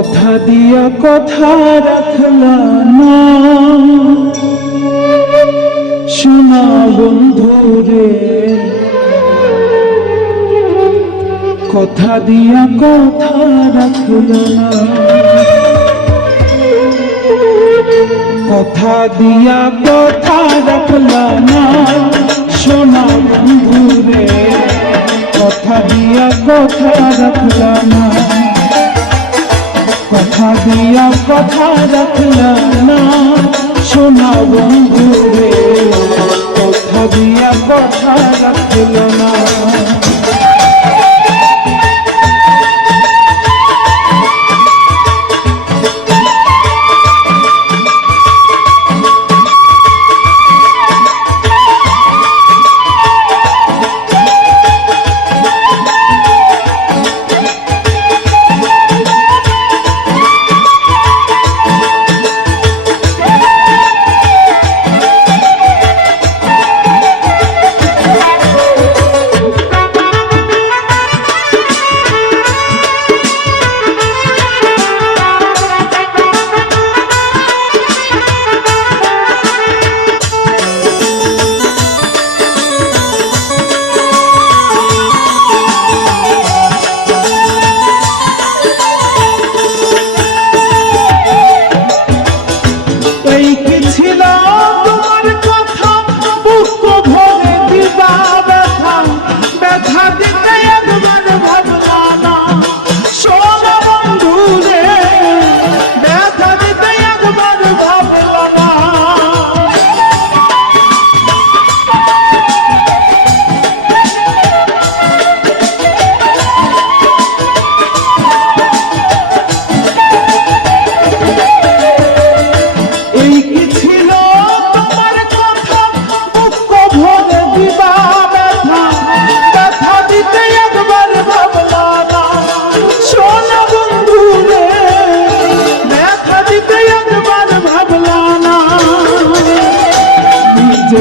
কথা দিয়া কথা রাখলা না, শোনা বন্ধু রে, কথা দিয়া কথা রাখলা না, কথা দিয়া কথা রাখলা না, শোনা বন্ধু রে, কথা দিয়া কথা রাখলা না, কথা দিয়া কথা রাখলা না, শোনা বন্ধু রে, কথা দিয়া কথা রাখলা না।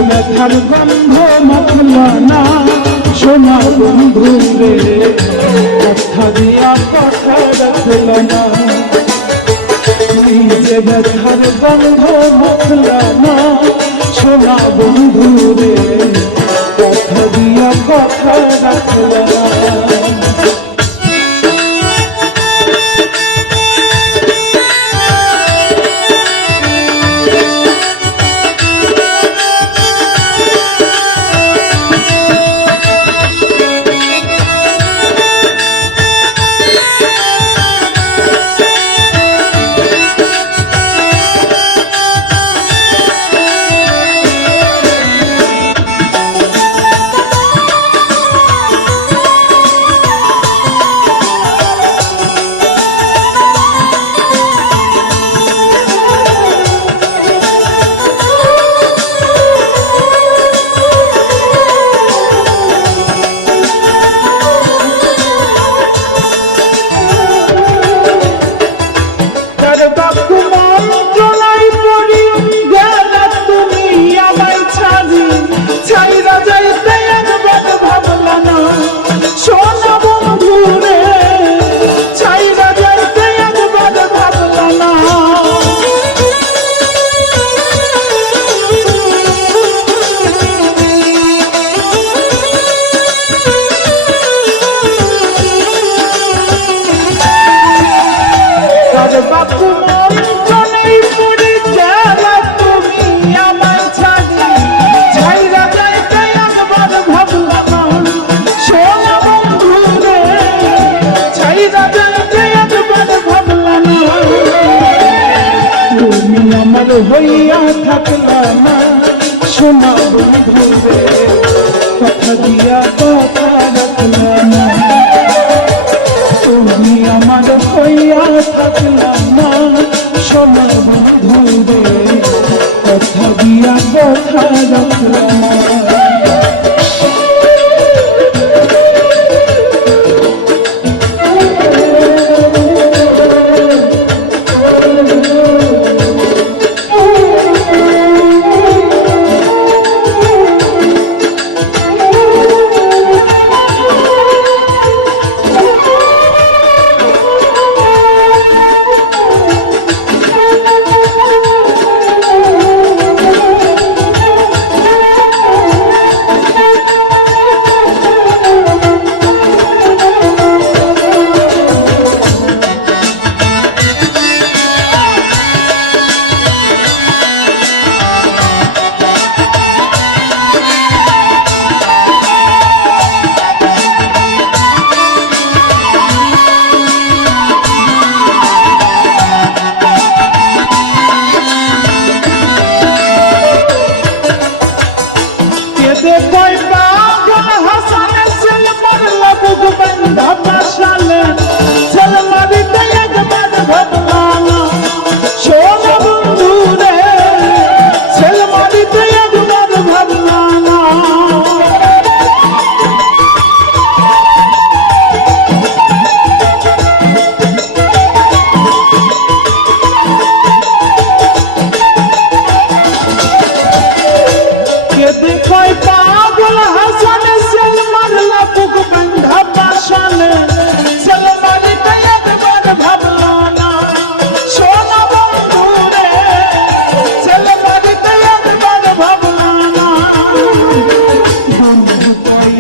ব্যথার গন্ধ মাখলা না, শোনা বন্ধু রে, কথা দিয়া কথা রাখলা না, নিজে ব্যথার গন্ধ মাখলা না, শোনা বন্ধু রে, কথা দিয়া কথা রাখলা না। হইয়া থাকলা না, শোনা বন্ধু রে, কথা দিয়া কথা রাখলা না, তুমি আমার হইয়া থাকলা না, শোনা বন্ধু রে, কথা দিয়া কথা রাখলা না।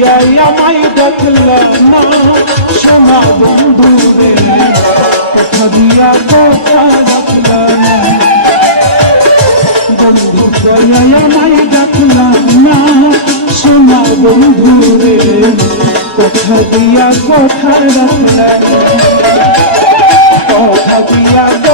কইয়াই আমায় ডাকলা না সোনা বন্ধু রে কথা দিয়া কথা রাখলা না বন্ধু কইয়াই আমায় ডাকলা না সোনা বন্ধু রে কথা দিয়া কথা রাখলা কথা দিয়া